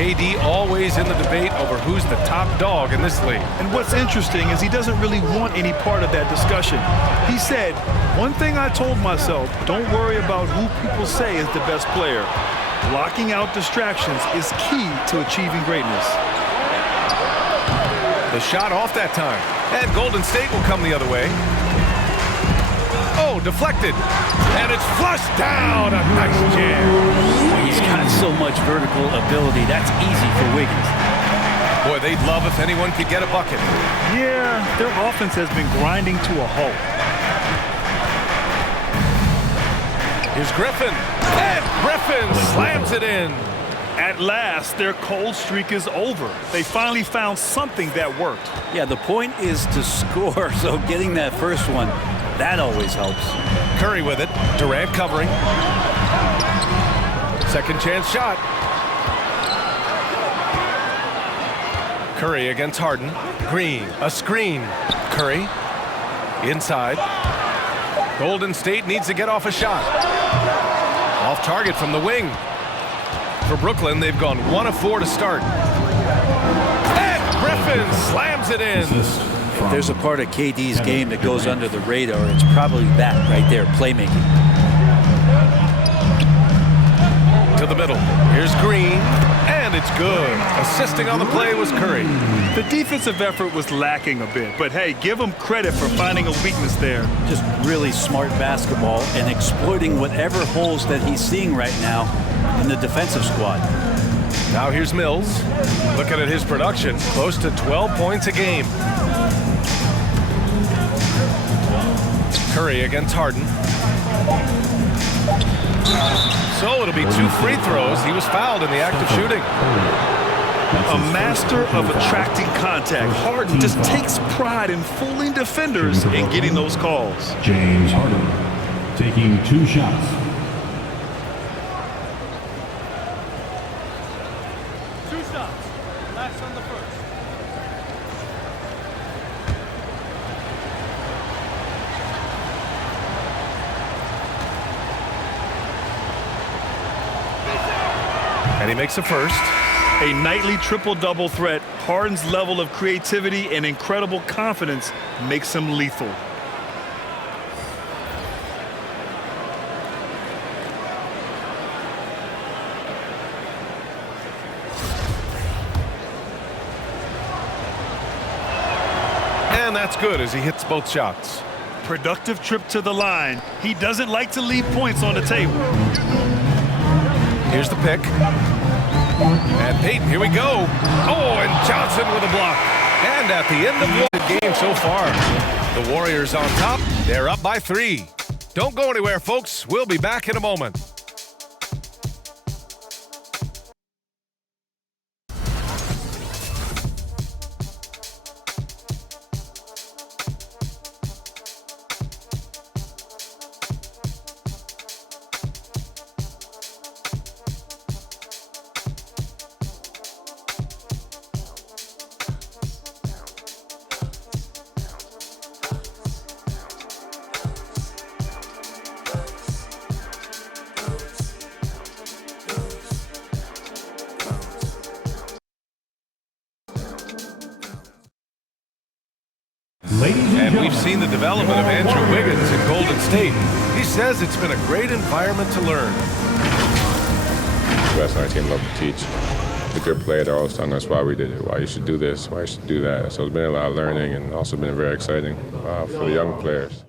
KD always in the debate over who's the top dog in this league. And what's interesting is he doesn't really want any part of that discussion. He said, one thing I told myself, don't worry about who people say is the best player. Blocking out distractions is key to achieving greatness. The shot off that time. And Golden State will come the other way. Oh, deflected. And it's flushed down. A nice jam. He's got so much vertical ability. That's easy for Wiggins. Boy, they'd love if anyone could get a bucket. Yeah, their offense has been grinding to a halt. Here's Griffin. And Griffin slams it in. At last, their cold streak is over. They finally found something that worked. Yeah, the point is to score, so getting that first one, that always helps. Curry with it. Durant covering. Second chance shot. Curry against Harden. Green, a screen. Curry inside. Golden State needs to get off a shot. Off target from the wing. For Brooklyn, they've gone 1 of 4 to start. And Griffin slams it in. If there's a part of KD's game that goes under the radar, it's probably that right there, playmaking. To the middle. Here's Green. And it's good. Assisting on the play was Curry. The defensive effort was lacking a bit, but hey, give him credit for finding a weakness there. Just really smart basketball and exploiting whatever holes that he's seeing right now in the defensive squad. Now here's Mills. Looking at his production, close to 12 points a game. Curry against Harden. So it'll be 2 free throws. He was fouled in the act of shooting. A master of attracting contact. Harden just takes pride in fooling defenders and getting those calls. James Harden taking 2 shots. And he makes a first. A nightly triple-double threat. Harden's level of creativity and incredible confidence makes him lethal. And that's good as he hits both shots. Productive trip to the line. He doesn't like to leave points on the table. Here's the pick. And Payton, here we go. Oh, and Johnson with a block. And at the end of the game so far, the Warriors on top. They're up by 3. Don't go anywhere, folks. We'll be back in a moment. And we've seen the development of Andrew Wiggins in Golden State. He says it's been a great environment to learn. The best on our team love to teach. The good player, they're always telling us why we did it, why you should do this, why you should do that. So it's been a lot of learning and also been very exciting for the young players.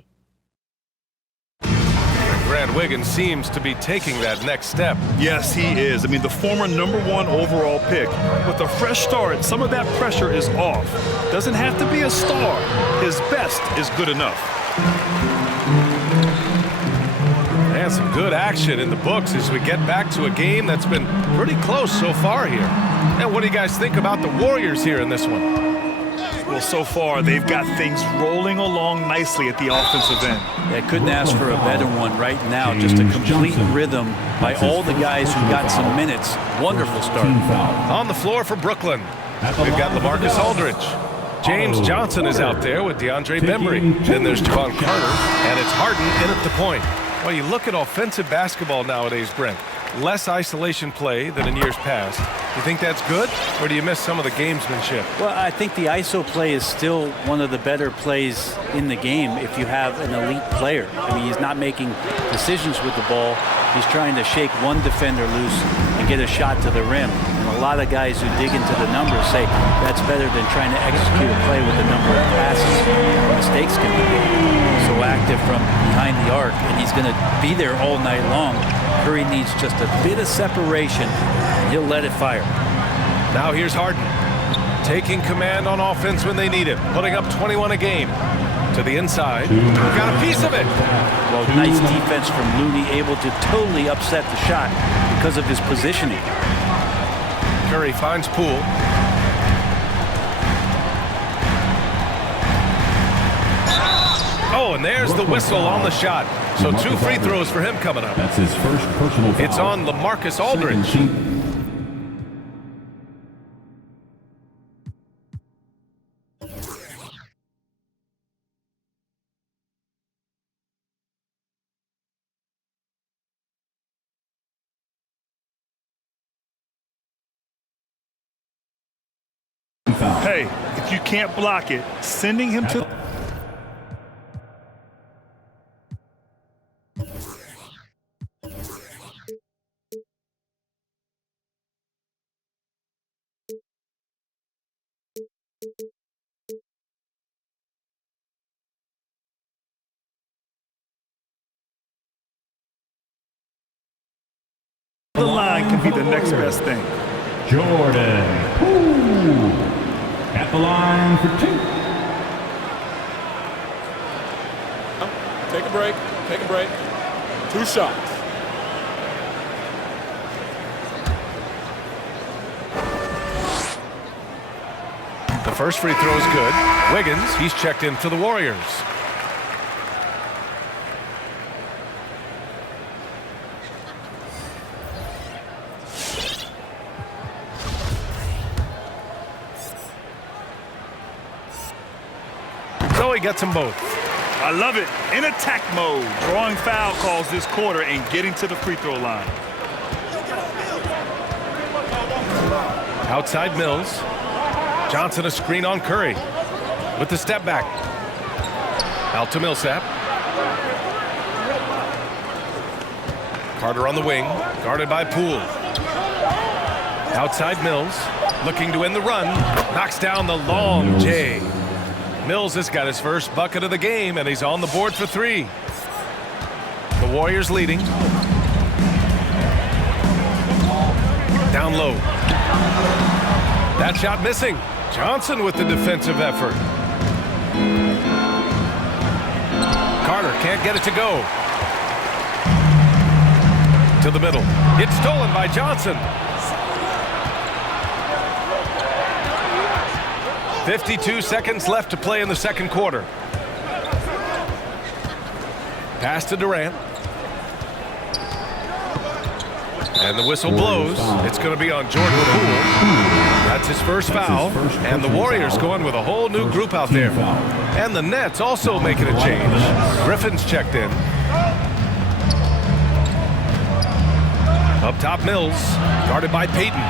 Grant Wiggins seems to be taking that next step. Yes, he is. I mean, the former #1 overall pick. With a fresh start, some of that pressure is off. Doesn't have to be a star. His best is good enough. And some good action in the books as we get back to a game that's been pretty close so far here. And what do you guys think about the Warriors here in this one? Well, so far, they've got things rolling along nicely at the offensive end. They couldn't ask for a better one right now. Just a complete rhythm by all the guys who got some minutes. Wonderful start. On the floor for Brooklyn, we've got LaMarcus Aldridge. James Johnson is out there with DeAndre Bembry. Then there's Javon Carter, and it's Harden in at the point. Well, you look at offensive basketball nowadays, Brent. less isolation play than in years past. You think that's good, or do you miss some of the gamesmanship? Well, I think the ISO play is still one of the better plays in the game if you have an elite player. I mean, he's not making decisions with the ball. He's trying to shake one defender loose and get a shot to the rim. And a lot of guys who dig into the numbers say that's better than trying to execute a play with the number of passes. Mistakes can be so active from behind the arc, and he's going to be there all night long. Curry needs just a bit of separation, and he'll let it fire. Now here's Harden, taking command on offense when they need it, putting up 21 a game. To the inside, got a piece of it. Well, nice defense from Looney, able to totally upset the shot because of his positioning. Curry finds Poole. Oh, and there's the whistle on the shot. So 2 free throws for him coming up. That's his first personal foul. It's on LaMarcus Aldridge. Hey, if you can't block it, sending him to the line can be the next best thing. Jordan Poole at the line for 2. Take a break. Take a break. 2 shots. The first free throw is good. Wiggins, he's checked in for the Warriors. So he gets them both. I love it. In attack mode, drawing foul calls this quarter and getting to the free throw line. Outside Mills. Johnson a screen on Curry. With the step back. Out to Millsap. Carter on the wing. Guarded by Poole. Outside Mills. Looking to win the run. Knocks down the long J. Mills has got his first bucket of the game, and he's on the board for 3. The Warriors leading. Down low. That shot missing. Johnson with the defensive effort. Carter can't get it to go. To the middle. It's stolen by Johnson. 52 seconds left to play in the second quarter. Pass to Durant. And the whistle blows. It's going to be on Jordan Poole. That's his first foul. And the Warriors going with a whole new group out there. And the Nets also making a change. Griffin's checked in. Up top, Mills. Guarded by Payton.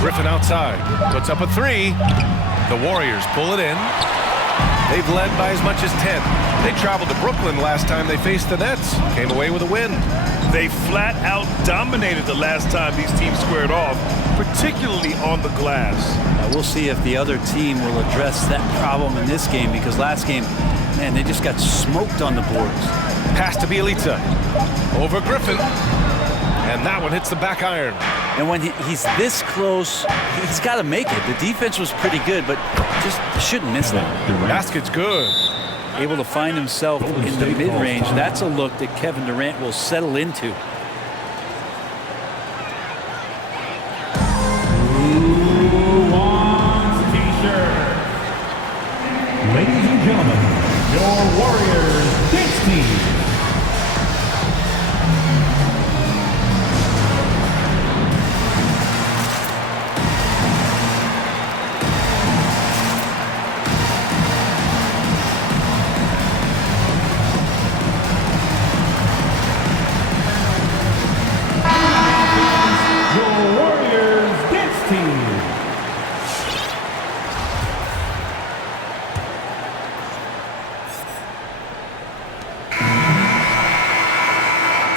Griffin outside. Puts up a 3. The Warriors pull it in. They've led by as much as 10. They traveled to Brooklyn last time they faced the Nets. Came away with a win. They flat out dominated the last time these teams squared off, particularly on the glass. We'll see if the other team will address that problem in this game, because last game, man, they just got smoked on the boards. Pass to Bielitsa. Over Griffin. And that one hits the back iron. And when he's this close, he's got to make it. The defense was pretty good, but just shouldn't miss that. Basket's good. Able to find himself in the mid-range. That's a look that Kevin Durant will settle into. Who wants a t-shirt? Ladies and gentlemen, your Warriors dance team.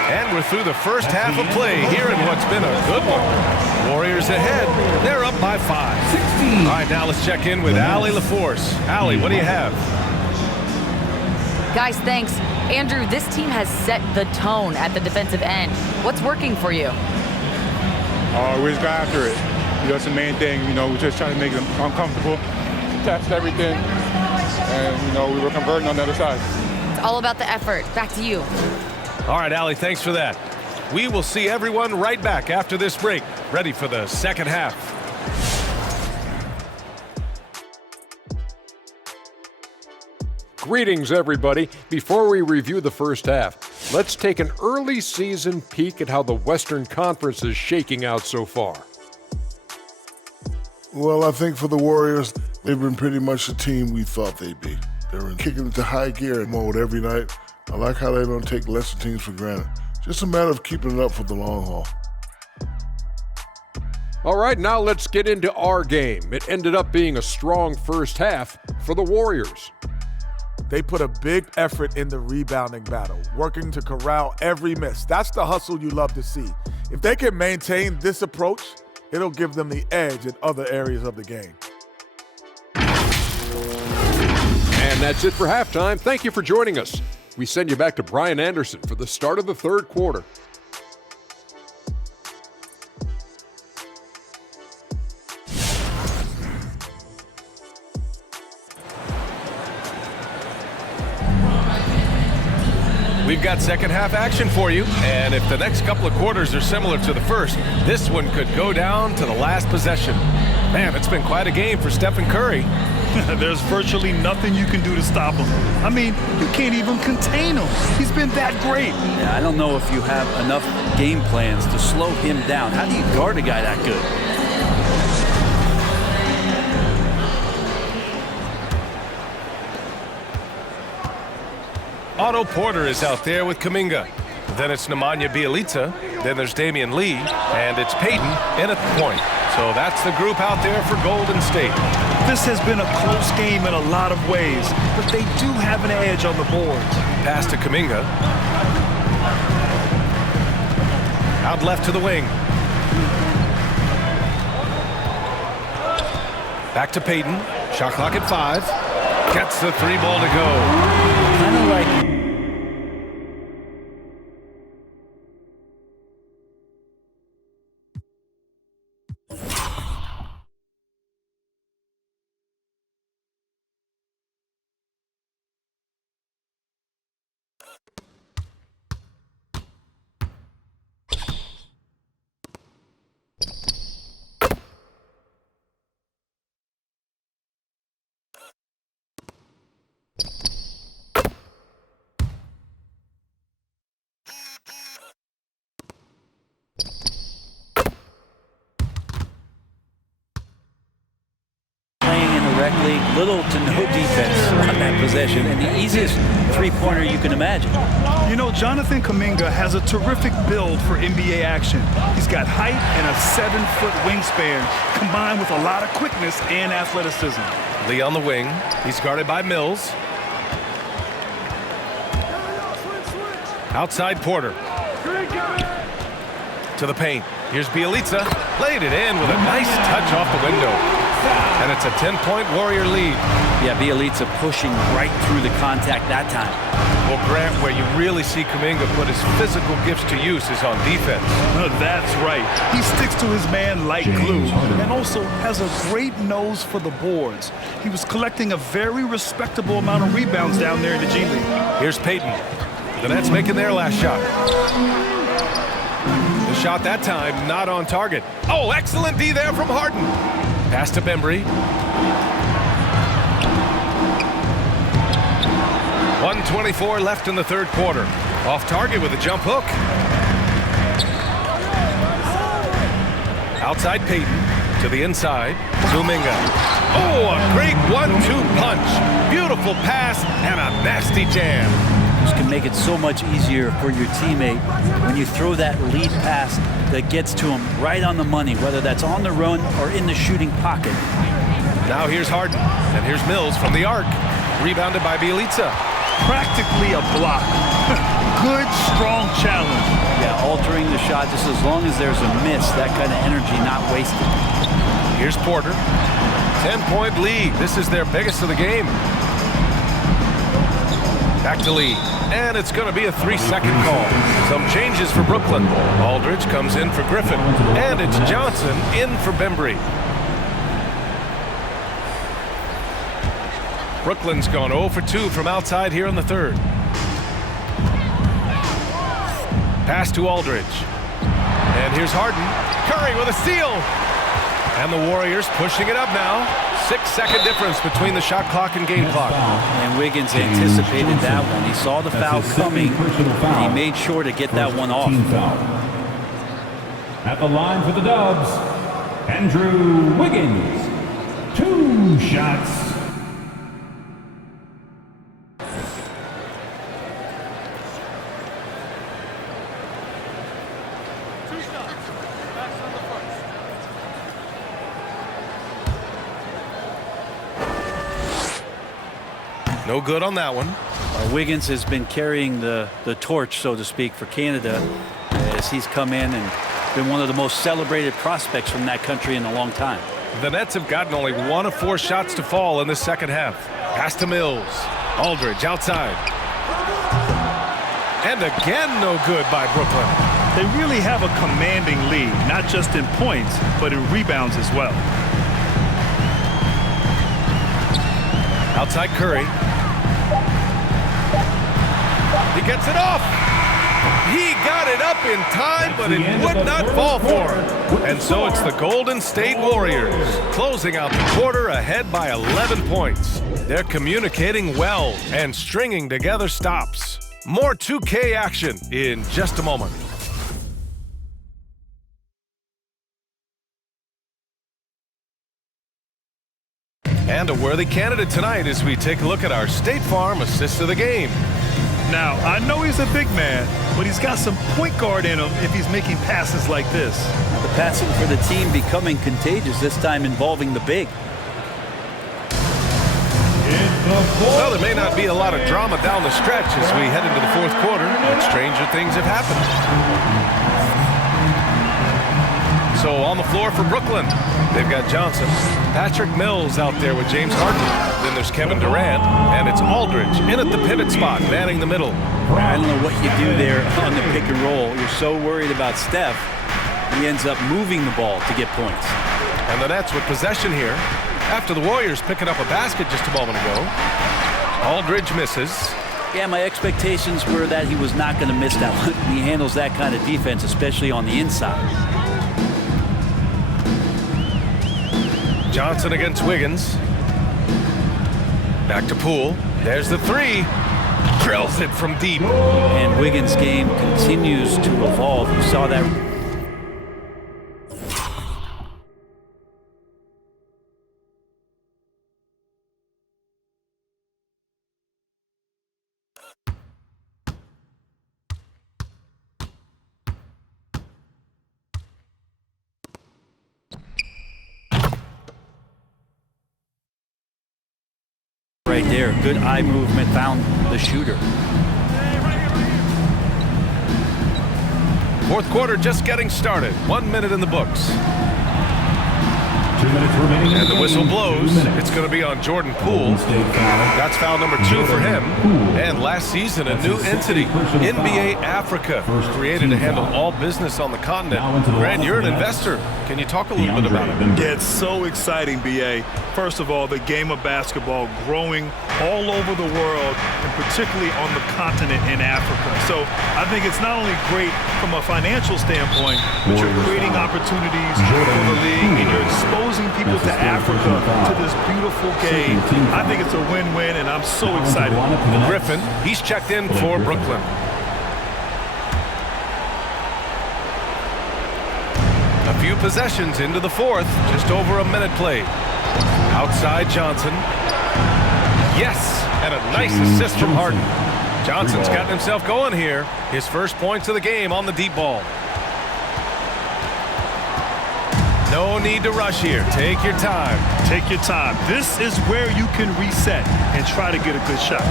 And we're through the first half of play here in what's been a good one. Warriors ahead. They're up by 5. 16. All right, now let's check in with Allie LaForce. Allie, what do you have? Guys, thanks. Andrew, this team has set the tone at the defensive end. What's working for you? We just got after it. That's the main thing. We just trying to make them uncomfortable, test everything, and, we were converting on the other side. It's all about the effort. Back to you. All right, Allie, thanks for that. We will see everyone right back after this break, ready for the second half. Greetings, everybody. Before we review the first half, let's take an early season peek at how the Western Conference is shaking out so far. Well, I think for the Warriors, they've been pretty much the team we thought they'd be. They're kicking into high gear mode every night. I like how they don't take lesser teams for granted. Just a matter of keeping it up for the long haul. All right, now let's get into our game. It ended up being a strong first half for the Warriors. They put a big effort in the rebounding battle, working to corral every miss. That's the hustle you love to see. If they can maintain this approach, it'll give them the edge in other areas of the game. And that's it for halftime. Thank you for joining us. We send you back to Brian Anderson for the start of the third quarter. We've got second half action for you, and if the next couple of quarters are similar to the first, this one could go down to the last possession. Man, it's been quite a game for Stephen Curry. There's virtually nothing you can do to stop him. I mean, you can't even contain him. He's been that great. Yeah, I don't know if you have enough game plans to slow him down. How do you guard a guy that good? Otto Porter is out there with Kuminga. Then it's Nemanja Bjelica. Then there's Damian Lee. And it's Payton in at the point. So that's the group out there for Golden State. This has been a close game in a lot of ways, but they do have an edge on the boards. Pass to Kuminga. Out left to the wing. Back to Payton. Shot clock at 5. Gets the 3 ball to go. Kind of like... little to no defense on that possession, and the easiest three-pointer you can imagine. You know, Jonathan Kuminga has a terrific build for NBA action. He's got height and a 7-foot wingspan, combined with a lot of quickness and athleticism. Lee on the wing. He's guarded by Mills. Outside Porter. To the paint. Here's Bjelica. Laid it in with a nice touch off the window. And it's a 10-point Warrior lead. Yeah, Bjelica pushing right through the contact that time. Well, Grant, where you really see Kuminga put his physical gifts to use is on defense. That's right. He sticks to his man like glue and also has a great nose for the boards. He was collecting a very respectable amount of rebounds down there in the G League. Here's Payton. The Nets making their last shot. The shot that time not on target. Oh, excellent D there from Harden. Pass to Bembry. 1:24 left in the third quarter. Off target with a jump hook. Outside Payton to the inside. Kuminga. Oh, a great 1-2 punch. Beautiful pass and a nasty jam. moves can make it so much easier for your teammate when you throw that lead pass that gets to him right on the money, whether that's on the run or in the shooting pocket. Now here's Harden, and here's Mills from the arc. Rebounded by Bjelica. Practically a block. Good, strong challenge. Yeah, altering the shot just as long as there's a miss, that kind of energy not wasted. Here's Porter. 10-point lead. This is their biggest of the game. Back to Lee. And it's going to be a 3-second call. Some changes for Brooklyn. Aldridge comes in for Griffin. And it's Johnson in for Bembry. Brooklyn's gone 0 for 2 from outside here in the third. Pass to Aldridge. And here's Harden. Curry with a steal. And the Warriors pushing it up now. 6-second difference between the shot clock and game clock. And Wiggins anticipated that one. He saw the foul coming, and he made sure to get that one off. At the line for the Dubs, Andrew Wiggins. 2 shots. No good on that one. Wiggins has been carrying the torch, so to speak, for Canada as he's come in and been one of the most celebrated prospects from that country in a long time. The Nets have gotten only 1 of 4 shots to fall in the second half. Pass to Mills. Aldridge outside. And again, no good by Brooklyn. They really have a commanding lead, not just in points, but in rebounds as well. Outside Curry. He gets it off. He got it up in time, but it would not fall for him. And so it's the Golden State Warriors closing out the quarter ahead by 11 points. They're communicating well and stringing together stops. More 2K action in just a moment. And a worthy candidate tonight as we take a look at our State Farm assist of the game. Now, I know he's a big man, but he's got some point guard in him if he's making passes like this. The passing for the team becoming contagious, this time involving the big. Well, there may not be a lot of drama down the stretch as we head into the fourth quarter, but stranger things have happened. So on the floor for Brooklyn, they've got Johnson. Patrick Mills out there with James Harden. Then there's Kevin Durant, and it's Aldridge in at the pivot spot, manning the middle. I don't know what you do there on the pick and roll. You're so worried about Steph, he ends up moving the ball to get points. And the Nets with possession here after the Warriors picking up a basket just a moment ago. Aldridge misses. Yeah, my expectations were that he was not going to miss that one. He handles that kind of defense, especially on the inside. Johnson against Wiggins. Back to Poole. There's the three. Drills it from deep. And Wiggins' game continues to evolve. You saw that. Right there, good eye movement, found the shooter. Fourth quarter just getting started. 1 minute in the books. 2 minutes remaining. And the whistle blows. It's going to be on Jordan Poole. That's foul number 2 for him. And last season, a new entity, NBA Africa, created to handle all business on the continent. Grant, you're an investor. Can you talk a little bit about it? Yeah, it's so exciting, B.A. First of all, the game of basketball growing all over the world, and particularly on the continent in Africa. So I think it's not only great from a financial standpoint, but you're creating opportunities for the league, and you're exposing people to Africa, to this beautiful game. I think it's a win-win, and I'm so excited. Griffin, he's checked in for Brooklyn. A few possessions into the fourth, just over a minute played. Outside Johnson. Yes, and a nice assist from Harden. Johnson's gotten himself going here. His first points of the game on the deep ball. No need to rush here. Take your time. Take your time. This is where you can reset and try to get a good shot.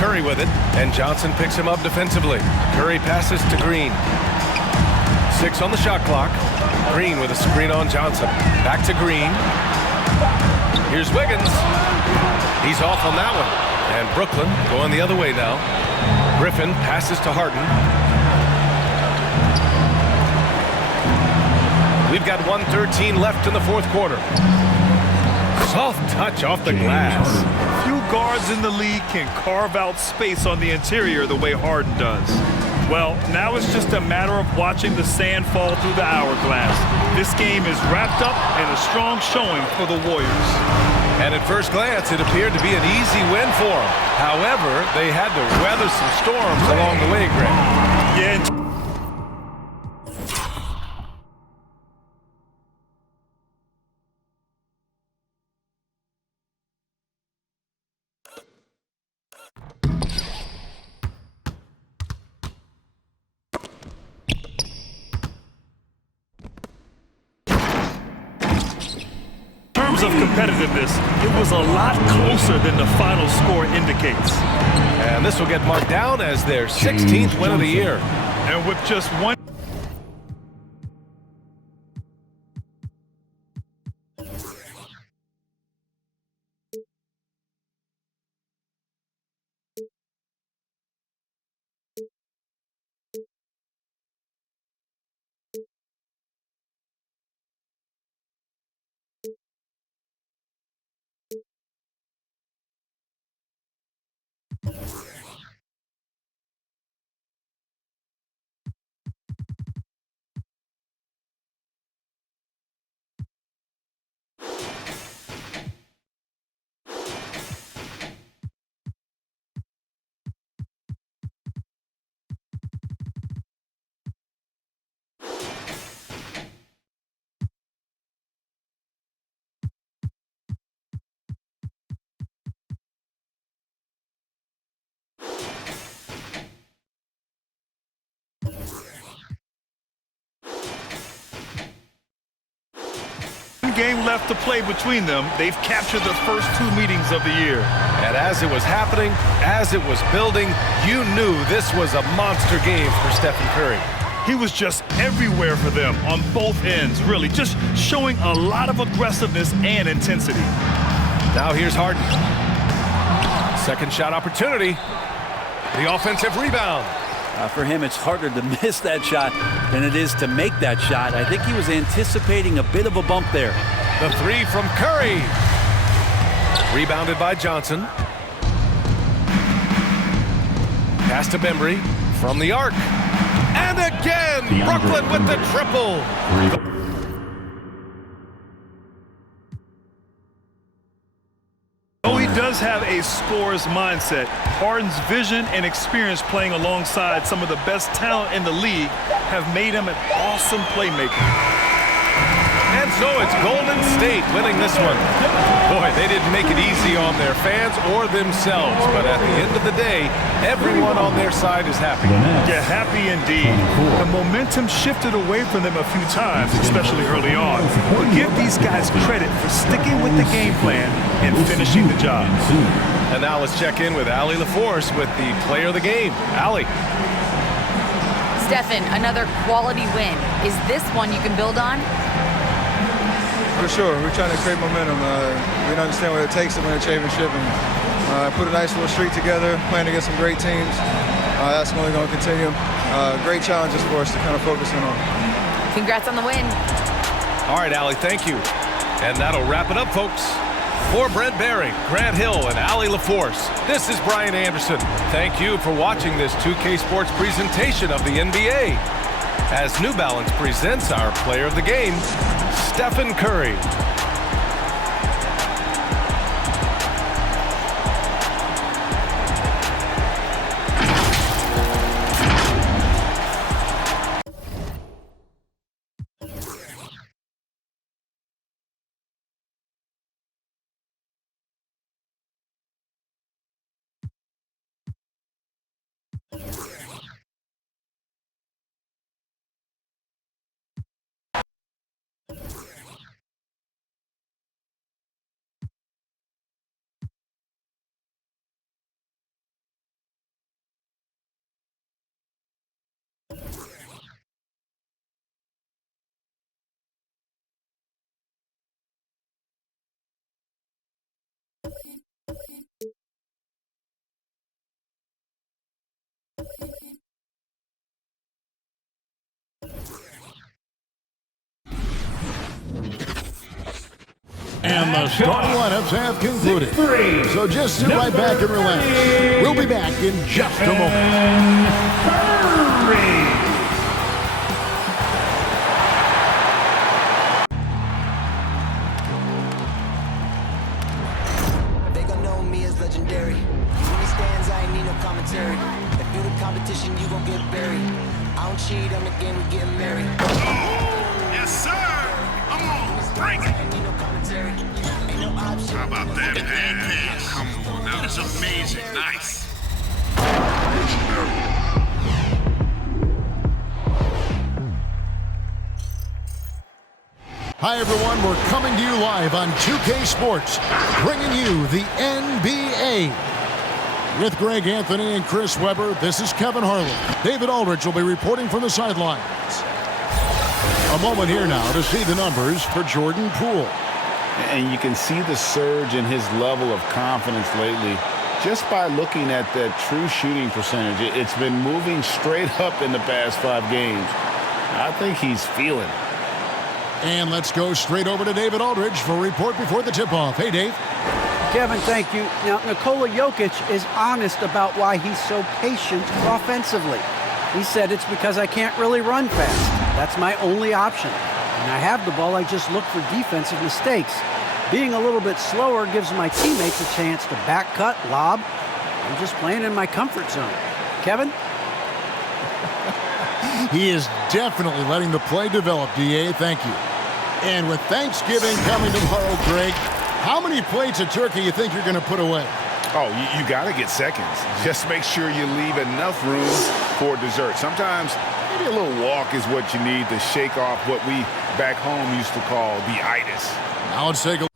Curry with it, and Johnson picks him up defensively. Curry passes to Green. 6 on the shot clock. Green with a screen on Johnson. Back to Green. Here's Wiggins. He's off on that one. And Brooklyn going the other way now. Griffin passes to Harden. We've got 1:13 left in the fourth quarter. Soft touch off the glass. Few guards in the league can carve out space on the interior the way Harden does. Well, now it's just a matter of watching the sand fall through the hourglass. This game is wrapped up and a strong showing for the Warriors. And at first glance, it appeared to be an easy win for them. However, they had to weather some storms along the way, Greg. Yeah. Of competitiveness, it was a lot closer than the final score indicates. And this will get marked down as their 16th win of the year. And with just one game left to play between them, they've captured the first 2 meetings of the year. And as it was happening, as it was building, you knew this was a monster game for Stephen Curry. He was just everywhere for them on both ends, really, just showing a lot of aggressiveness and intensity. Now here's Harden. Second shot opportunity. The offensive rebound. For him, it's harder to miss that shot than it is to make that shot. I think he was anticipating a bit of a bump there. The 3 from Curry. Rebounded by Johnson. Pass to Bembry from the arc. And again, Brooklyn with the triple. Though he does have a scorer's mindset, Harden's vision and experience playing alongside some of the best talent in the league have made him an awesome playmaker. And so it's Golden State winning this one. Boy, they didn't make it easy on their fans or themselves, but at the end of the day, everyone on their side is happy. Yeah, happy indeed. The momentum shifted away from them a few times, especially early on. But give these guys credit for sticking with the game plan and finishing the job. And now let's check in with Allie LaForce with the player of the game. Allie. Stephen, another quality win. Is this one you can build on? For sure. We're trying to create momentum. We understand what it takes to win a championship, and put a nice little streak together, playing against some great teams. That's only going to continue. Great challenges for us to kind of focus in on. Congrats on the win. All right, Allie, thank you. And that'll wrap it up, folks. For Brent Barry, Grant Hill, and Allie LaForce, this is Brian Anderson. Thank you for watching this 2K Sports presentation of the NBA. As New Balance presents our player of the game, Stephen Curry. And the starting lineups have concluded. So just sit right back and relax. We'll be back in just a moment. They gon' know me as legendary. When he stands, I ain't need no commentary. If you the competition, you gon' get buried. I don't cheat on the game, we getting married. Yes, sir. Come on, bring it. How about that pass? Come on, that was amazing. Nice. Hi, everyone. We're coming to you live on 2K Sports, bringing you the NBA. With Greg Anthony and Chris Webber, this is Kevin Harlan. David Aldridge will be reporting from the sidelines. A moment here now to see the numbers for Jordan Poole. And you can see the surge in his level of confidence lately just by looking at that true shooting percentage. It's been moving straight up in the past 5 games. I think he's feeling it. And let's go straight over to David Aldridge for a report before the tip-off. Hey, Dave. Kevin, thank you. Now, Nikola Jokic is honest about why he's so patient offensively. He said it's because I can't really run fast. That's my only option. When I have the ball, I just look for defensive mistakes. Being a little bit slower gives my teammates a chance to back cut, lob. I'm just playing in my comfort zone. Kevin? He is definitely letting the play develop, DA. Thank you. And with Thanksgiving coming tomorrow, Greg, how many plates of turkey you think you're going to put away? Oh, you got to get seconds. Just make sure you leave enough room for dessert. Sometimes maybe a little walk is what you need to shake off what we back home used to call the itis. Now let's take a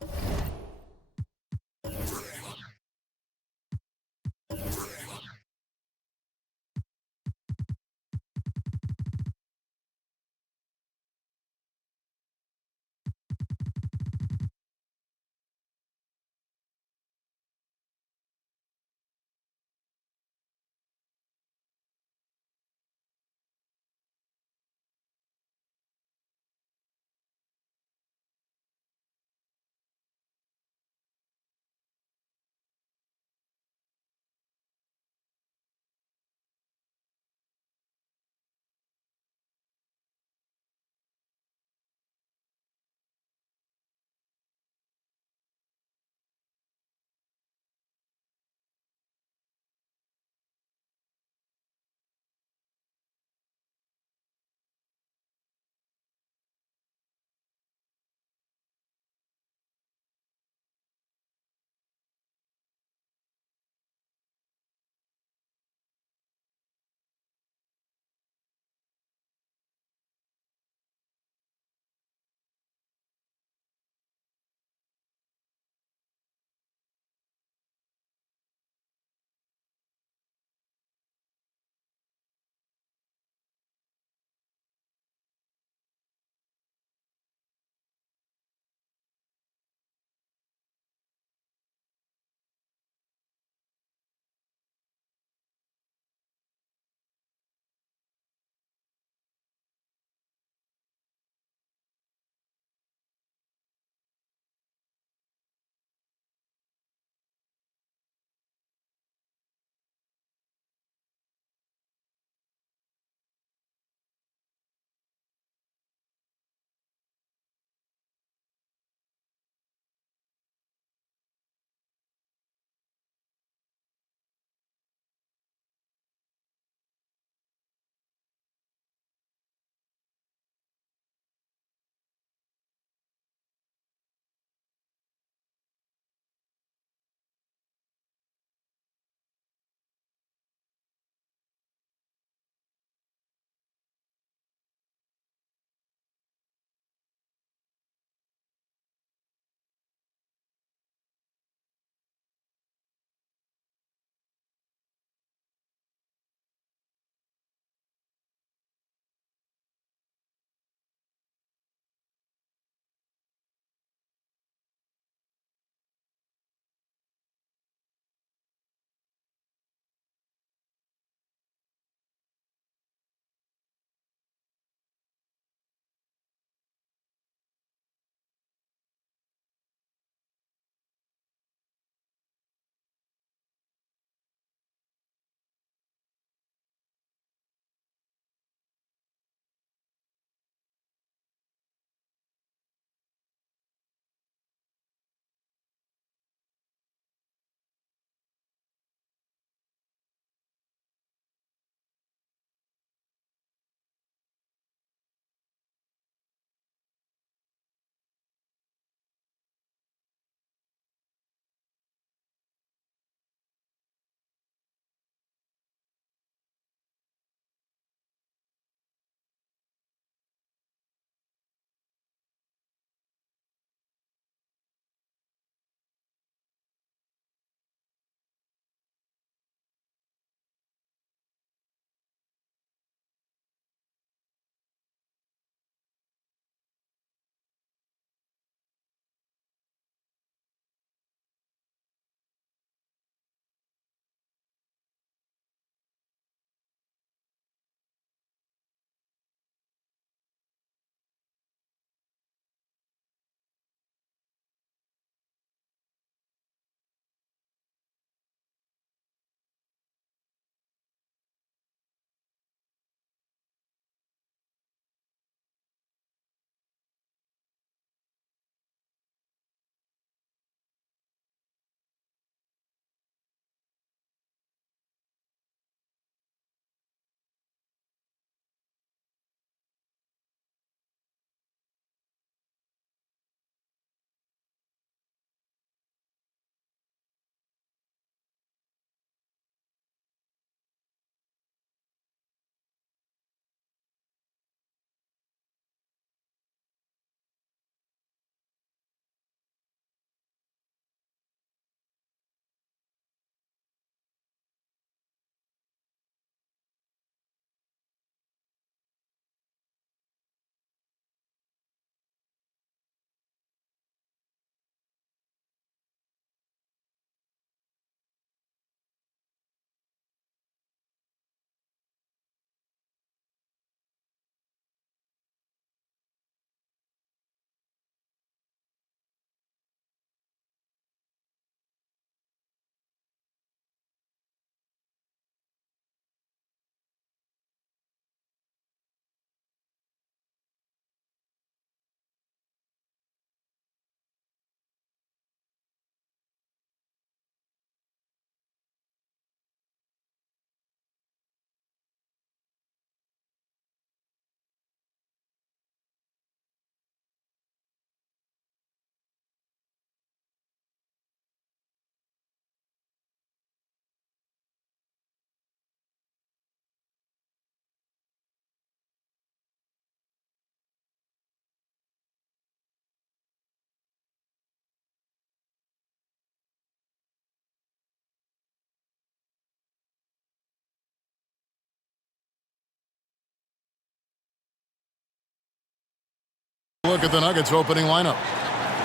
Look at the Nuggets opening lineup.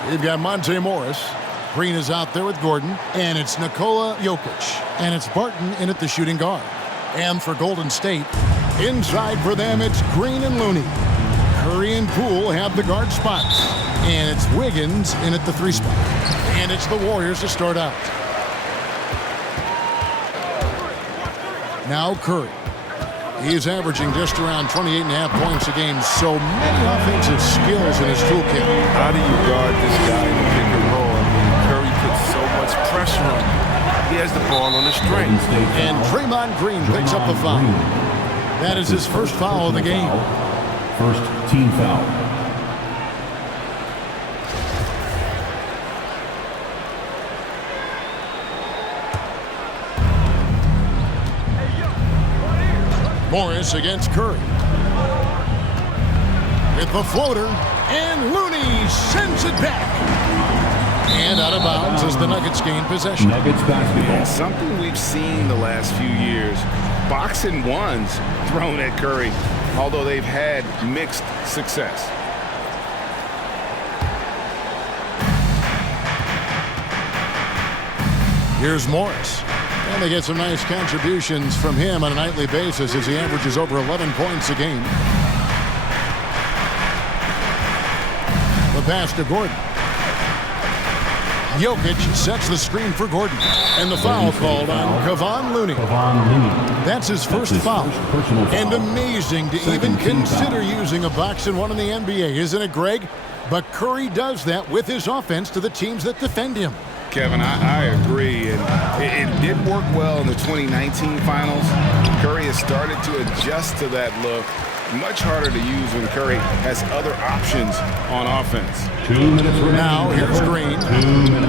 We've got Monte Morris. Green is out there with Gordon. And it's Nikola Jokic. And it's Barton in at the shooting guard. And for Golden State, inside for them, it's Green and Looney. Curry and Poole have the guard spots. And it's Wiggins in at the 3 spot. And it's the Warriors to start out. Now Curry. He's averaging just around 28.5 points a game. So many offensive skills in his toolkit. How do you guard this guy in the pick and roll? I mean, Curry puts so much pressure on him. He has the ball on the string. And Draymond Green picks up the foul. That is his first foul of the game. First team foul. Morris against Curry. With the floater, and Looney sends it back. And out of bounds as the Nuggets gain possession. Nuggets basketball. Something we've seen the last few years. Boxing ones thrown at Curry, although they've had mixed success. Here's Morris. And they get some nice contributions from him on a nightly basis as he averages over 11 points a game. The pass to Gordon. Jokic sets the screen for Gordon. And the foul called on Kevon Looney. That's his first foul. And amazing to even consider using a box and one in the NBA, isn't it, Greg? But Curry does that with his offense to the teams that defend him. Kevin, I agree, and it did work well in the 2019 finals. Curry has started to adjust to that look. Much harder to use when Curry has other options on offense. 2 minutes remaining. Now here's Green.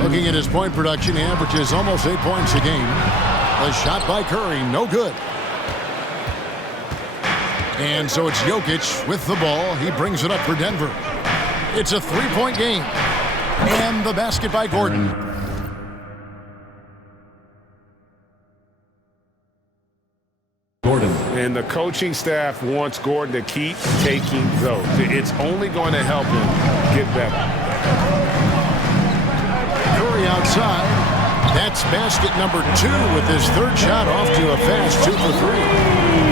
Looking at his point production, he averages almost 8 points a game. A shot by Curry, no good. And so it's Jokic with the ball. He brings it up for Denver. It's a 3-point game. And the basket by Gordon. And the coaching staff wants Gordon to keep taking those. It's only going to help him get better. Curry outside. That's basket number 2 with his third shot off to a fast 2 for 3.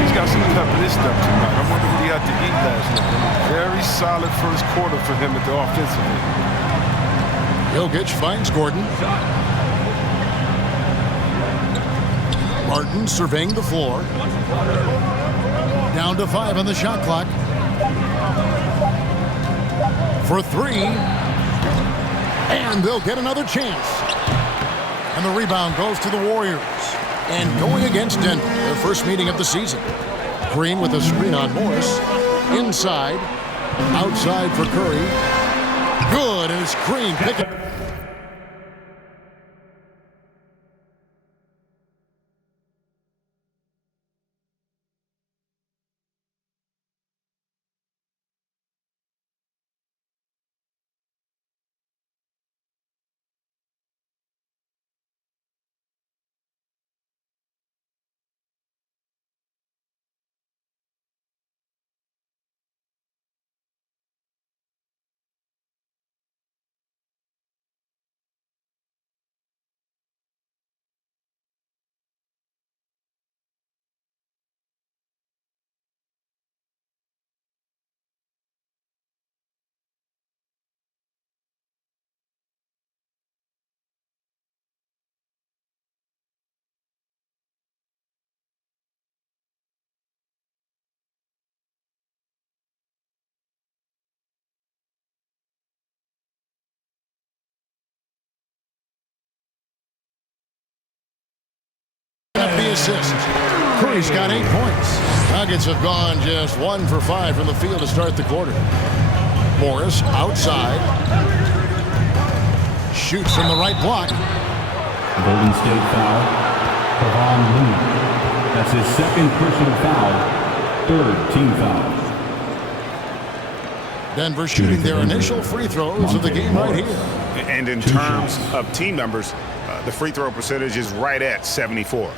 He's got some pep in his step tonight. I wonder what he had to eat last night. Very solid first quarter for him at the offensive end. Jokic finds Gordon. Martin surveying the floor. Down to 5 on the shot clock. For 3. And they'll get another chance. And the rebound goes to the Warriors. And going against Denver, their first meeting of the season. Green with a screen on Morris. Inside. Outside for Curry. Good, and it's Green picking. The assist. Curry's got 8 points. Nuggets have gone just 1 for 5 from the field to start the quarter. Morris outside. Shoots from the right block. Golden State foul. Kevon Looney. That's his second personal foul. Third team foul. Denver shooting their initial free throws of the game right here. And in terms of team numbers, the free throw percentage is right at 74.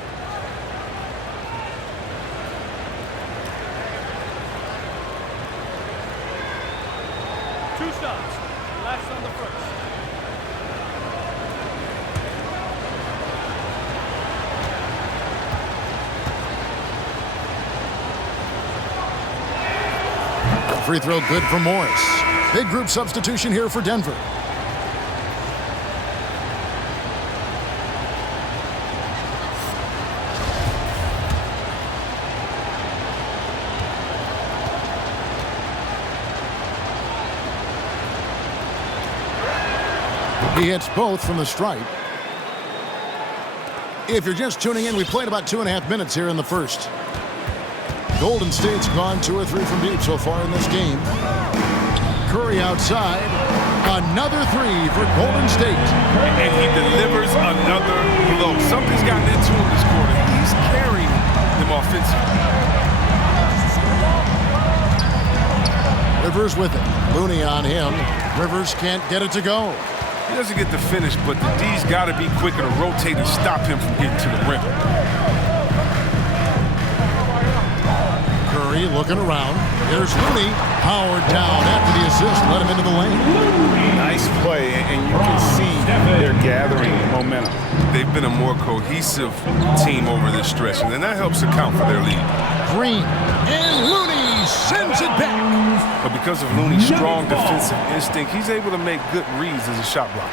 free throw good for Morris. Big group substitution here for Denver. He hits both from the stripe. If you're just tuning in, we played about 2.5 minutes here in the first. Golden State's gone 2 or 3 from deep so far in this game. Curry outside. Another 3 for Golden State. And he delivers another blow. Something's gotten into him this quarter. He's carrying them offensively. Rivers with it. Looney on him. Rivers can't get it to go. He doesn't get the finish, but the D's got to be quicker to rotate and stop him from getting to the rim. Curry looking around. There's Looney. Howard down after the assist. Let him into the lane. Nice play, and you can see they're gathering momentum. They've been a more cohesive team over this stretch, and then that helps account for their lead. Green. And Looney sends it back. But because of Looney's strong defensive instinct, he's able to make good reads as a shot blocker.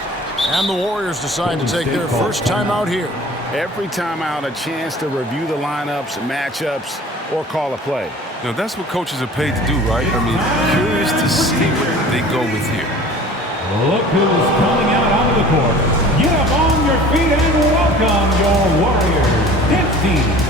And the Warriors decide to take their first timeout here. Every timeout, a chance to review the lineups, matchups, or call a play. You know, that's what coaches are paid to do, right? I mean, curious to see what they go with here. Look who's coming out onto the court. Get up on your feet and welcome your Warriors dance team.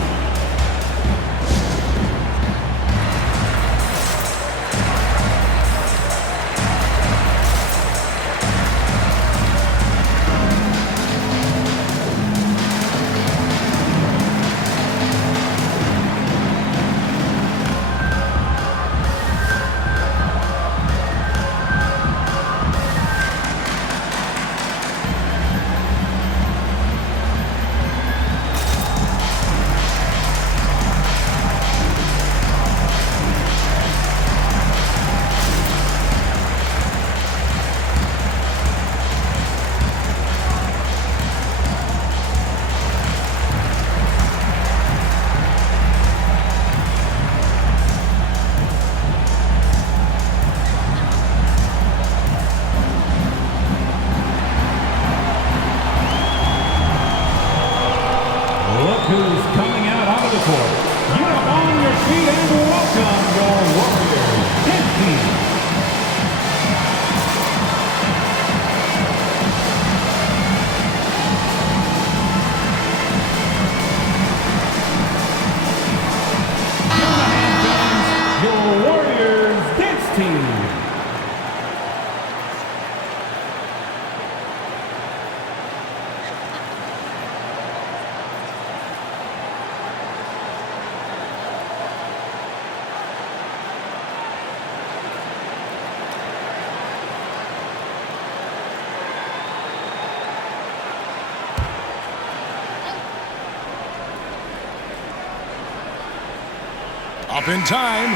Up in time.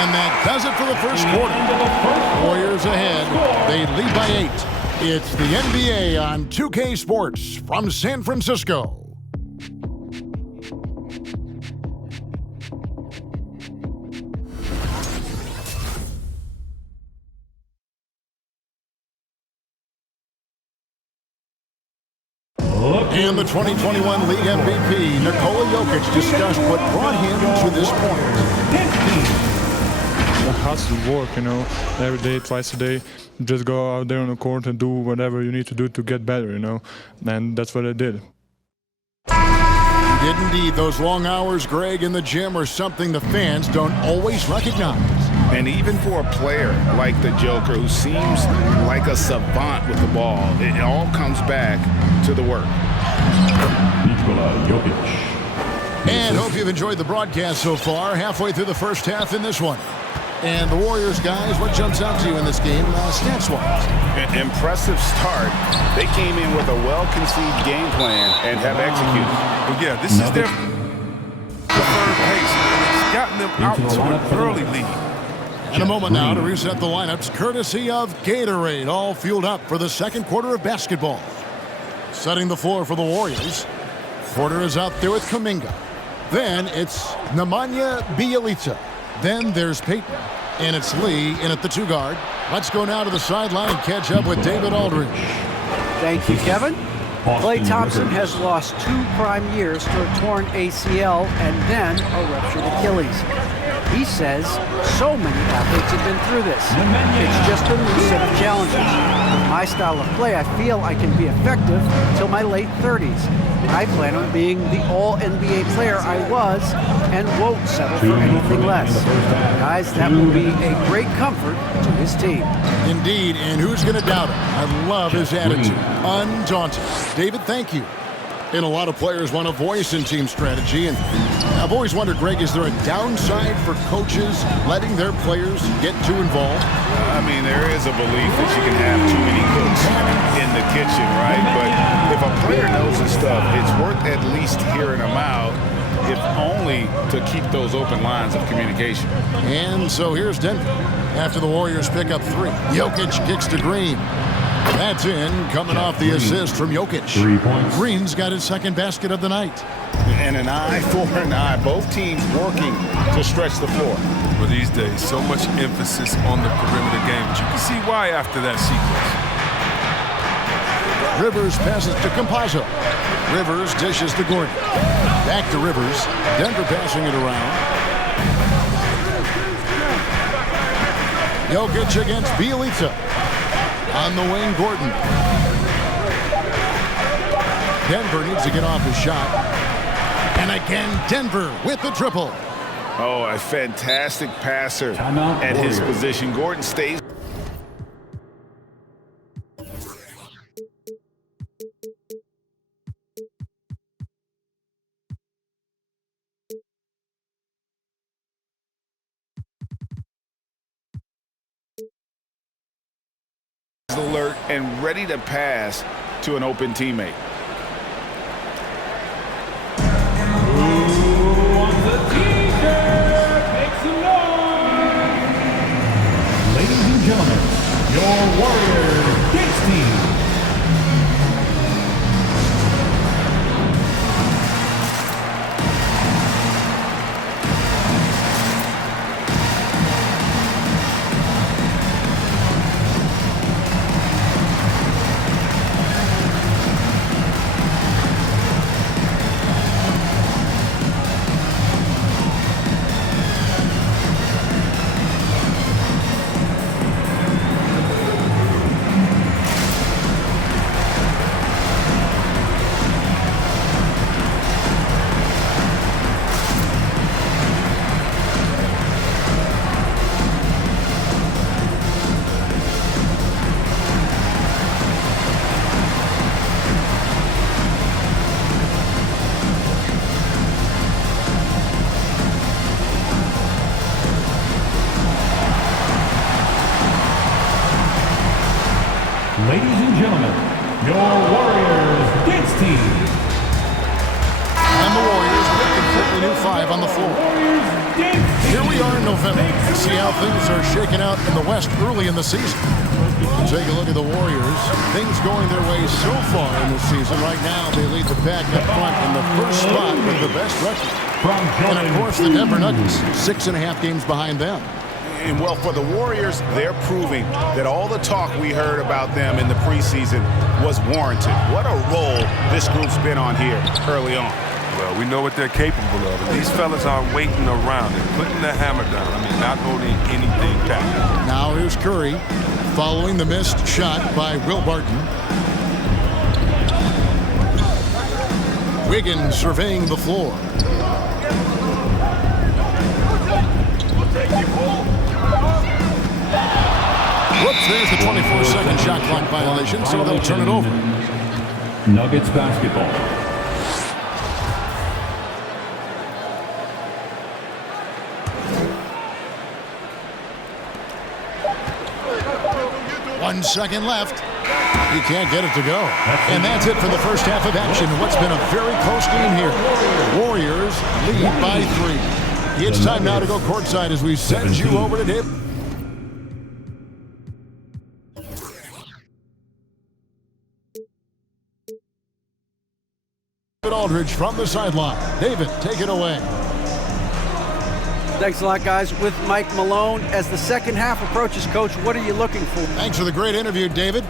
And that does it for the first quarter. Warriors ahead. They lead by 8. It's the NBA on 2K Sports from San Francisco. And the 2021 League MVP, Nikola Jokic, discussed what brought him to this point. The hustle work, you know, every day, twice a day. Just go out there on the court and do whatever you need to do to get better, you know. And that's what I did. He did indeed. Those long hours, Greg, in the gym are something the fans don't always recognize. And even for a player like the Joker, who seems like a savant with the ball, it all comes back to the work. Nikola Jokic. And hope you've enjoyed the broadcast so far. Halfway through the first half in this one. And the Warriors, guys, what jumps out to you in this game, stats-wise? An impressive start. They came in with a well-conceived game plan and have executed. Well, yeah, this is their preferred pace. It's gotten them out to an early lead. In a moment now to reset the lineups, courtesy of Gatorade, all fueled up for the second quarter of basketball. Setting the floor for the Warriors. Porter is out there with Kuminga. Then it's Nemanja Bjelica. Then there's Payton. And it's Lee in at the 2 guard. Let's go now to the sideline and catch up with David Aldridge. Thank you, Kevin. Klay Thompson has lost 2 prime years to a torn ACL and then a ruptured Achilles. He says so many athletes have been through this. It's just a new set of challenges. With my style of play, I feel I can be effective until my late 30s. I plan on being the all-NBA player I was and won't settle for anything less. Guys, that will be a great comfort to his team. Indeed, and who's going to doubt him? I love his attitude. Undaunted. David, thank you. And a lot of players want a voice in team strategy, and I've always wondered, Greg, is there a downside for coaches letting their players get too involved? I mean, there is a belief that you can have too many cooks in the kitchen, right? But if a player knows his stuff, it's worth at least hearing them out, if only to keep those open lines of communication. And so here's Denver. After the Warriors pick up 3, Jokic kicks to Green. That's in, coming off the assist from Jokic. 3 points. Green's got his 2nd basket of the night. And an eye for an eye. Both teams working to stretch the floor. Well, these days, so much emphasis on the perimeter game, but you can see why after that sequence. Rivers passes to Campazzo. Rivers dishes to Gordon. Back to Rivers. Denver passing it around. Jokic against Bielitsa. On the wing, Gordon. Denver needs to get off his shot. And again, Denver with the triple. Oh, a fantastic passer at his position. Gordon stays. Alert and ready to pass to an open teammate. Ladies and gentlemen, your Warriors Kicks team. Ladies and gentlemen, your Warriors Kicks team. And the Warriors with a completely new 5 on the floor. Here we are in November. See how things are shaking out in the West early in the season. Take a look at the Warriors. Things going their way so far in the season. Right now, they lead the pack up front in the first spot with the best record. And of course, the Denver Nuggets, 6.5 games behind them. And well, for the Warriors, they're proving that all the talk we heard about them in the preseason was warranted. What a role this group's been on here early on. Well, we know what they're capable of. And these fellas aren't waiting around. They're putting the hammer down. I mean, not holding anything back. Now here's Curry following the missed shot by Will Barton. Wiggins surveying the floor. Whoops, there's the 24-second shot clock violation, so they'll turn it over. Nuggets basketball. One second left. He can't get it to go. And that's it for the first half of action. What's been a very close game here. Warriors lead by 3. It's time now to go courtside as we send you over to David. Aldridge from the sideline. David, take it away. Thanks a lot, guys. With Mike Malone. As the second half approaches, Coach, what are you looking for? Thanks for the great interview, David.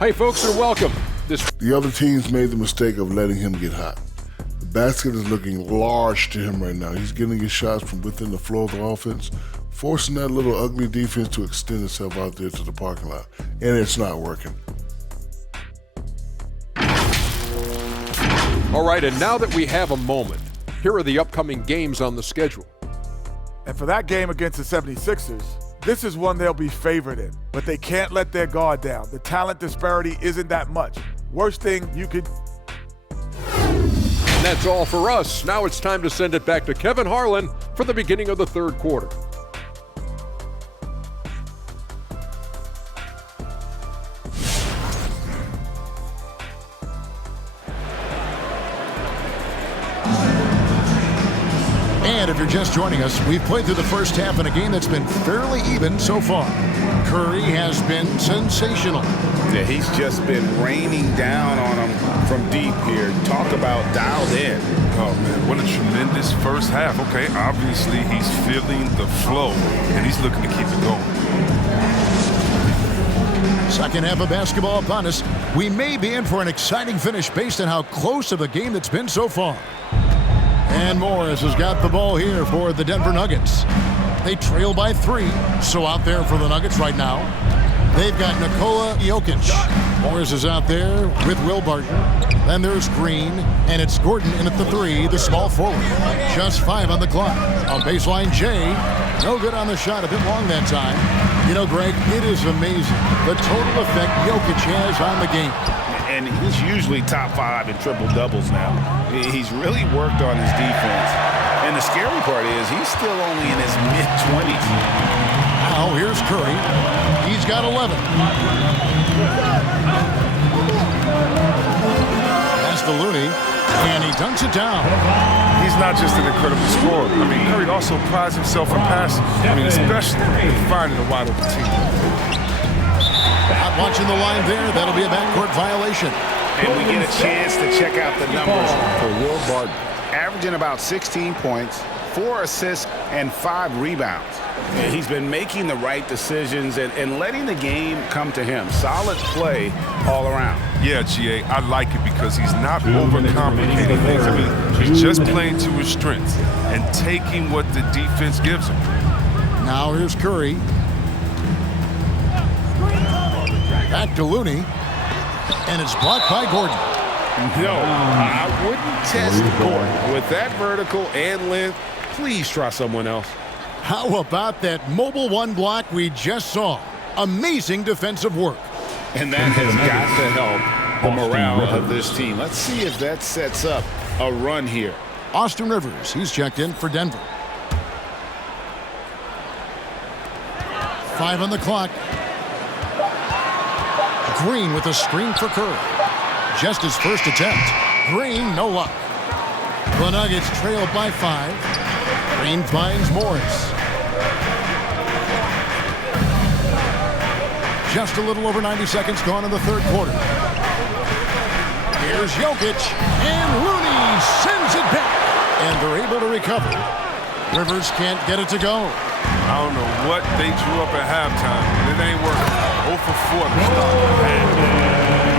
Hey, folks, and welcome. The other teams made the mistake of letting him get hot. The basket is looking large to him right now. He's getting his shots from within the flow of the offense, forcing that little ugly defense to extend itself out there to the parking lot. And it's not working. All right, and now that we have a moment, here are the upcoming games on the schedule. And for that game against the 76ers, this is one they'll be favored in, but they can't let their guard down. The talent disparity isn't that much. Worst thing you could... And that's all for us. Now it's time to send it back to Kevin Harlan for the beginning of the third quarter. And if you're just joining us, we've played through the first half in a game that's been fairly even so far. Curry has been sensational. Yeah, he's just been raining down on him from deep here. Talk about dialed in. Oh, man, what a tremendous first half. Okay, obviously he's feeling the flow, and he's looking to keep it going. Second half of basketball upon us. We may be in for an exciting finish based on how close of a game it's been so far. And Morris has got the ball here for the Denver Nuggets. They trail by 3, so out there for the Nuggets right now. They've got Nikola Jokic. Morris is out there with Will Barton. Then there's Green, and it's Gordon in at the 3, the small forward. Just 5 on the clock. On baseline, Jay. No good on the shot, a bit long that time. You know, Greg, it is amazing the total effect Jokic has on the game. And he's usually top 5 in triple-doubles now. He's really worked on his defense. And the scary part is he's still only in his mid-20s. Now here's Curry. He's got 11. Pass to Looney, and he dunks it down. He's not just an incredible scorer. I mean, Curry also prides himself in passing. I mean, especially in finding a wide open team. Not watching the line there. That'll be a backcourt violation. And we get a chance to check out the numbers for Will Barton. Averaging about 16 points, 4 assists, and 5 rebounds. And he's been making the right decisions and letting the game come to him. Solid play all around. Yeah, GA, I like it because he's not overcomplicating things. I mean, he's just playing to his strengths and taking what the defense gives him. Now here's Curry. Back to Looney. And it's blocked by Gordon. No, I wouldn't test Gordon. With that vertical and length, please try someone else. How about that mobile 1 block we just saw? Amazing defensive work. And that has got to help the morale of this team. Let's see if that sets up a run here. Austin Rivers, he's checked in for Denver. 5 on the clock. Green with a screen for Curry. Just his first attempt. Green, no luck. The Nuggets trail by 5. Green finds Morris. Just a little over 90 seconds gone in the third quarter. Here's Jokic, and Looney sends it back. And they're able to recover. Rivers can't get it to go. I don't know what they drew up at halftime, but it ain't working. 0 for 4 to start.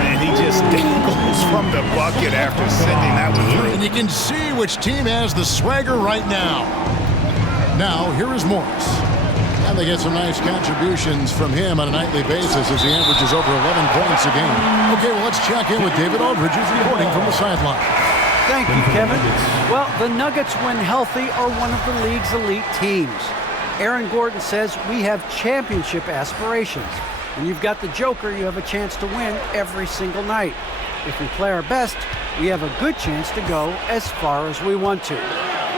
And he just dangles from the bucket after sending that one through. And you can see which team has the swagger right now. Now, here is Morris. And they get some nice contributions from him on a nightly basis as he averages over 11 points a game. Okay, well, let's check in with David Aldridge, who's reporting from the sideline. Thank you, Kevin. Well, the Nuggets, when healthy, are one of the league's elite teams. Aaron Gordon says we have championship aspirations. When you've got the Joker, you have a chance to win every single night. If we play our best, we have a good chance to go as far as we want to.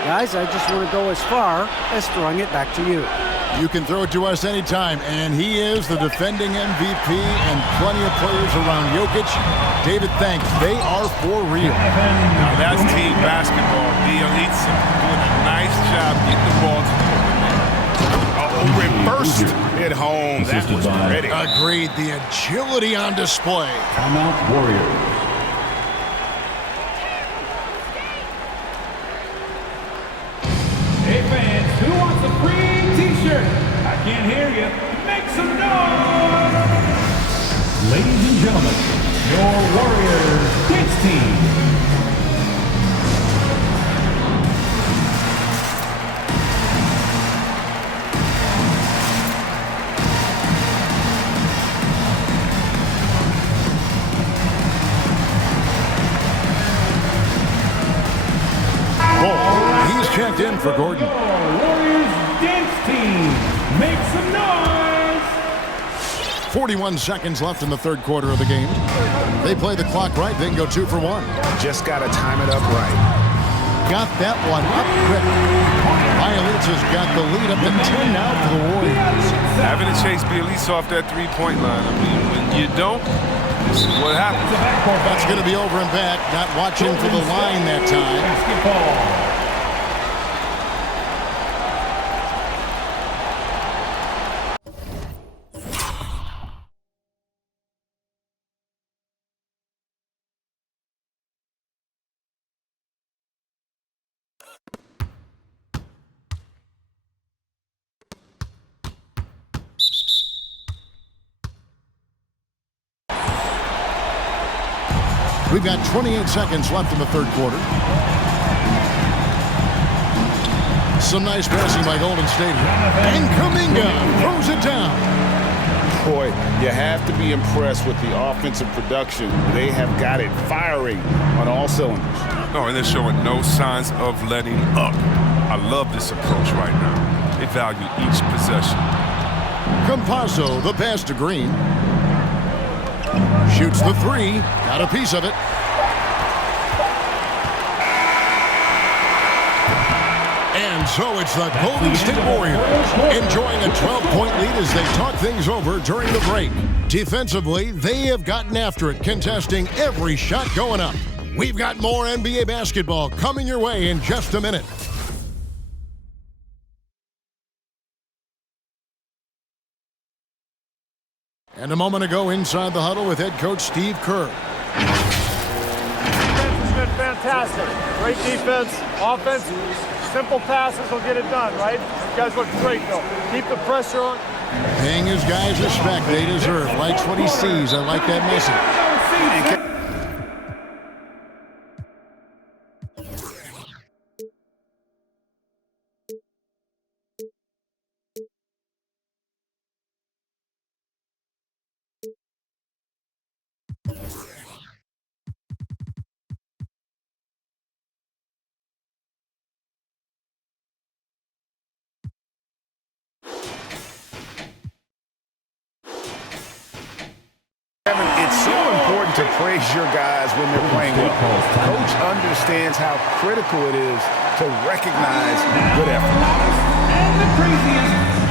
Guys, I just want to go as far as throwing it back to you. You can throw it to us anytime, and he is the defending MVP and plenty of players around Jokic. David, thanks. They are for real. Now that's team basketball. Bielitsa doing a nice job getting the ball to the reversed it home. That was pretty. Agreed. The agility on display. Timeout Warriors. Stadium, make some noise! Ladies and gentlemen, your Warriors dance team. He's checked in for Gordon. Warriors dance team, make some noise! 41 seconds left in the third quarter of the game. They play the clock right, then go 2 for 1. Just got to time it up right. Got that one up quick. Bielitz has got the lead up to 10 now for the Warriors. Having to chase Bielitz off that three-point line. I mean, when you don't, this is what happens. That's going to be over and back. Not watching for the line that time. Basketball. We've got 28 seconds left in the third quarter. Some nice passing by Golden State. And Kuminga throws it down. Boy, you have to be impressed with the offensive production. They have got it firing on all cylinders. No, and they're showing no signs of letting up. I love this approach right now. They value each possession. Campazzo, the pass to Green. Shoots the three. Got a piece of it. And so it's the Golden State Warriors enjoying a 12-point lead as they talk things over during the break. Defensively, they have gotten after it, contesting every shot going up. We've got more NBA basketball coming your way in just a minute. And a moment ago, inside the huddle with head coach Steve Kerr. Defense has been fantastic. Great defense, offense, simple passes will get it done, right? You guys look great, though. Keep the pressure on. Paying his guys respect they deserve. Likes what he sees. I like that message. It's so important to praise your guys when they're playing well. Coach understands how critical it is to recognize good effort.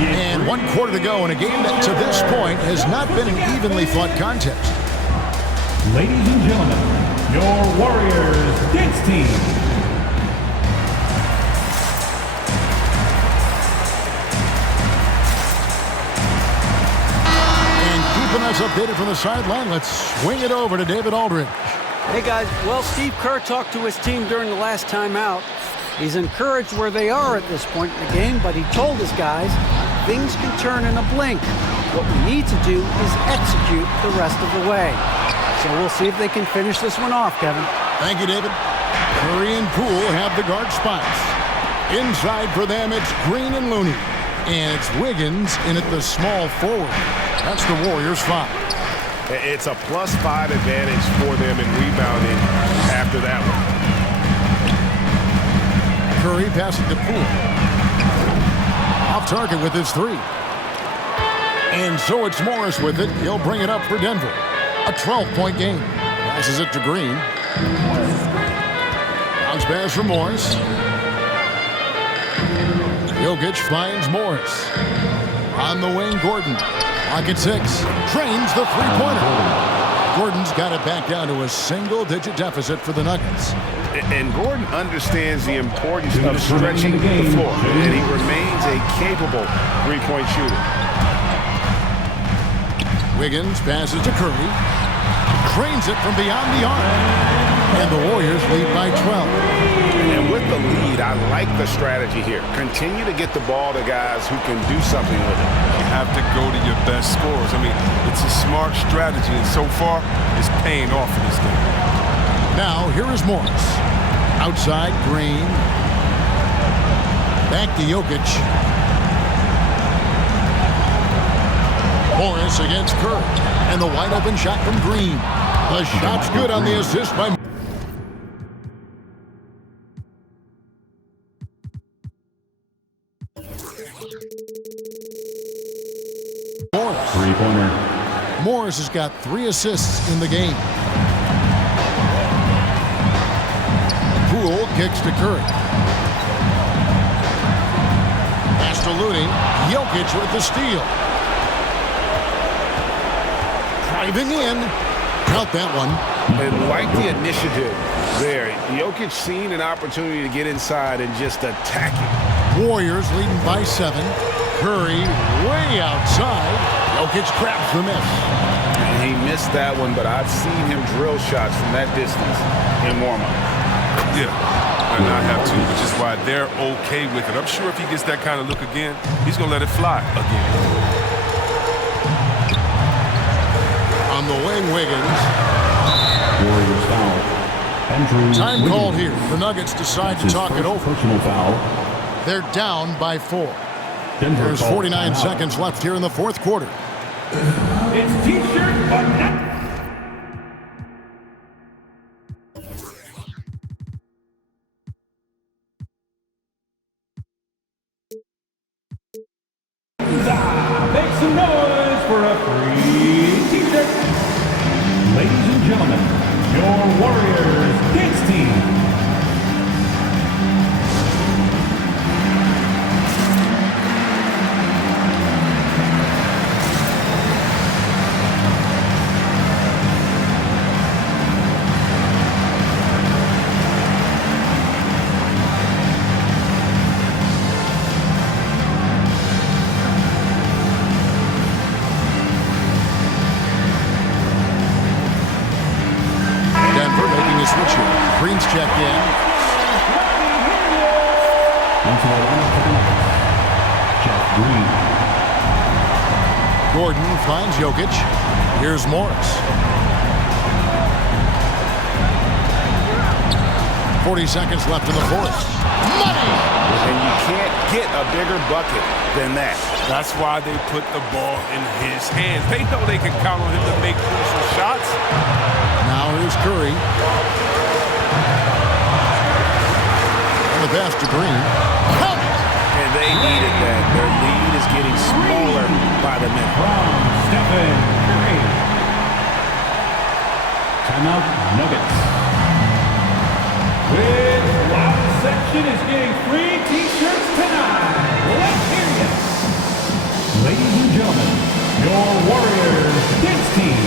And 1 quarter to go in a game that to this point has not been an evenly fought contest. Ladies and gentlemen, your Warriors dance team. Keeping us updated from the sideline, let's swing it over to David Aldridge. Hey guys, well, Steve Kerr talked to his team during the last timeout. He's encouraged where they are at this point in the game, but he told his guys things can turn in a blink. What we need to do is execute the rest of the way. So we'll see if they can finish this one off, Kevin. Thank you, David. Curry and Poole have the guard spots. Inside for them, it's Green and Looney. And it's Wiggins in at the small forward. That's the Warriors' 5. It's a +5 advantage for them in rebounding after that one. Curry passes to Poole. Off target with his 3. And so it's Morris with it. He'll bring it up for Denver. A 12-point game. Passes it to Green. Bounce pass for Morris. Jokic finds Morris. On the wing, Gordon. Lock at 6. Drains the three-pointer. Gordon's got it back down to a single-digit deficit for the Nuggets. And Gordon understands the importance of stretching the floor. And he remains a capable three-point shooter. Wiggins passes to Curry. Cranes it from beyond the arc. And the Warriors lead by 12. And with the lead, I like the strategy here. Continue to get the ball to guys who can do something with it. have to go to your best scorers. I mean, it's a smart strategy, and so far, it's paying off in this game. Now, here is Morris. Outside, Green. Back to Jokic. Morris against Curry. And the wide open shot from Green. The shot's good on the assist by Morris. Three-pointer. Morris has got 3 assists in the game. Poole kicks to Curry. Pass to Looney. Jokic with the steal. Driving in. Count that one. And like the initiative there. Jokic seen an opportunity to get inside and just attack it. Warriors leading by 7. Curry way outside. Jokic grabs the miss. And he missed that one, but I've seen him drill shots from that distance in warm-up. Yeah, and I have too, which is why they're okay with it. I'm sure if he gets that kind of look again, he's going to let it fly again. On the wing, Wiggins. Warriors foul. Andrew Time Wiggins. called here. The Nuggets decide to His talk it first over. personal foul. They're down by 4. Denver There's called 49 timeout. seconds left here in the fourth quarter. It's T-shirt but not. Make some noise for a free T-shirt. Ladies and gentlemen, your Warriors dance team. Denver making a switch here. Green's checked in. Into the lineup for the Nuggets. Jeff Green. Gordon finds Jokic. Here's Morris. 40 seconds left in the fourth. Money! And you can't get a bigger bucket than that. That's why they put the ball in his hands. They know they can count on him to make crucial shots. Now here's Curry. And the pass to Green. And they needed that. Their lead is getting smaller by the minute. From Stephen Curry. Timeout Nuggets. With Wild Section is getting free T-shirts tonight. Let's hear it. Ladies and gentlemen, your Warriors dance team.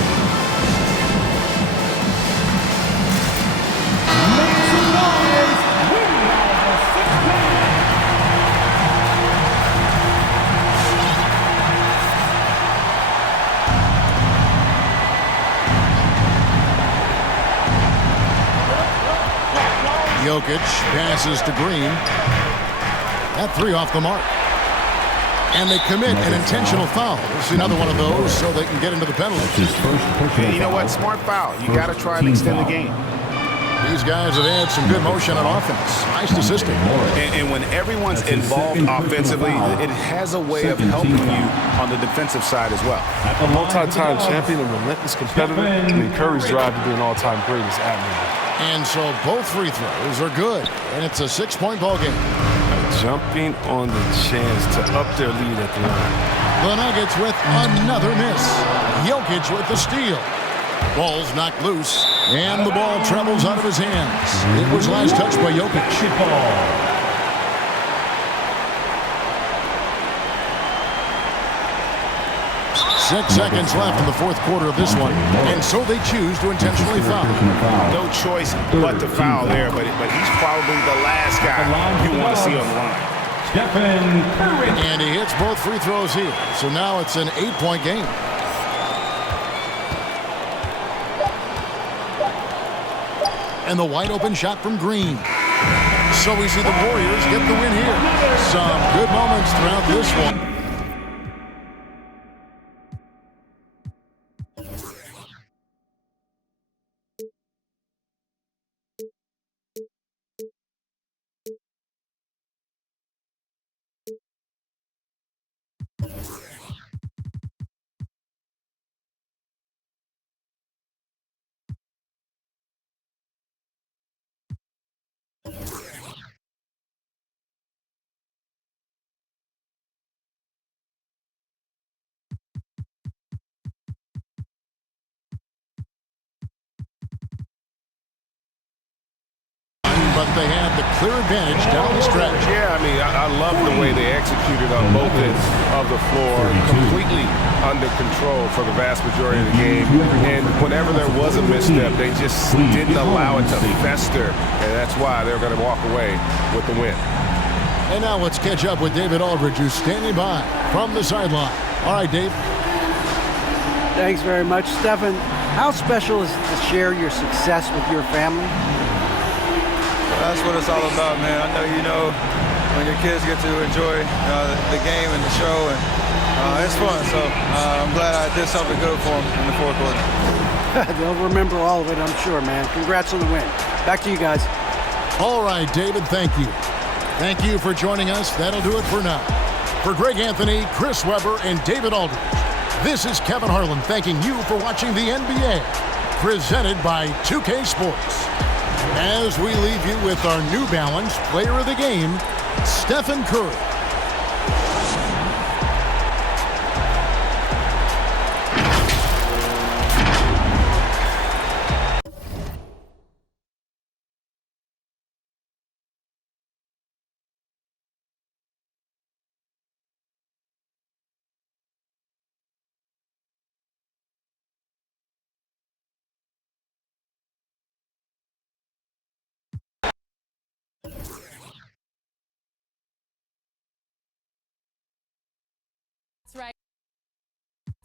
Make some noise. We are the 6th man. Jokic passes to Green. That 3 off the mark. And they commit an intentional foul. It's another one of those so they can get into the penalty. And you know what? Smart foul. You got to try and extend the game. These guys have had some good motion on offense. Nice assisting. And when everyone's involved offensively, it has a way of helping you on the defensive side as well. A multi-time champion and relentless competitor, I mean, Curry's drive to be an all-time great is admirable. And so both free throws are good. And it's a 6-point ball game. Jumping on the chance to up their lead at the line. The Nuggets with another miss. Jokic with the steal. Ball's knocked loose, and the ball travels out of his hands. It was last touched by Jokic. 6 seconds left in the fourth quarter of this one, and so they choose to intentionally foul. No choice but to foul there, but he's probably the last guy you want to see on the line. And he hits both free throws here, so now it's an 8-point game. And the wide open shot from Green. So we see the Warriors get the win here. Some good moments throughout this one. clear advantage down the stretch. Yeah, I mean, I love the way they executed on both ends of the floor, completely under control for the vast majority of the game. And whenever there was a misstep, they just didn't allow it to fester, and that's why they're going to walk away with the win. And now let's catch up with David Aldridge, who's standing by from the sideline. All right, Dave. Thanks very much, Stephen. How special is it to share your success with your family? That's what it's all about, man. I know you know when your kids get to enjoy the game and the show, and it's fun. So I'm glad I did something good for them in the fourth quarter. They'll remember all of it, I'm sure, man. Congrats on the win. Back to you guys. All right, David, thank you. Thank you for joining us. That'll do it for now. For Greg Anthony, Chris Webber, and David Aldridge, this is Kevin Harlan thanking you for watching the NBA, presented by 2K Sports. As we leave you with our New Balance Player of the Game, Stephen Curry.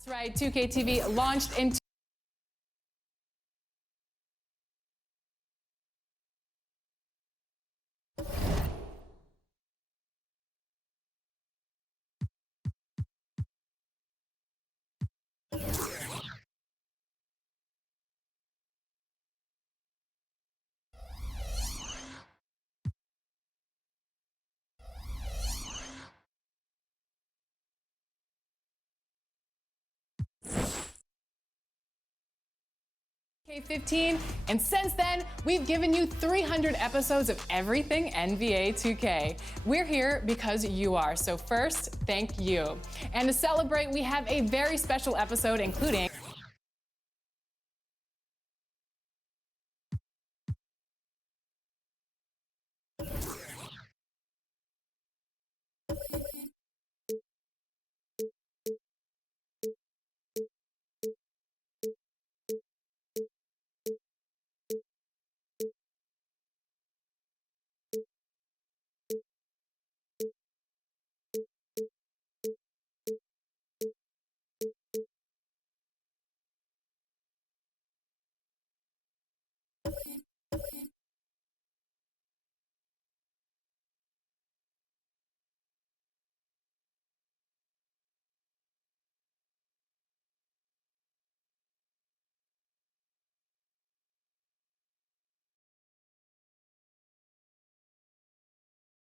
That's right. 2K TV launched in K15, and since then, we've given you 300 episodes of everything NBA 2K. We're here because you are, so first, thank you. And to celebrate, we have a very special episode including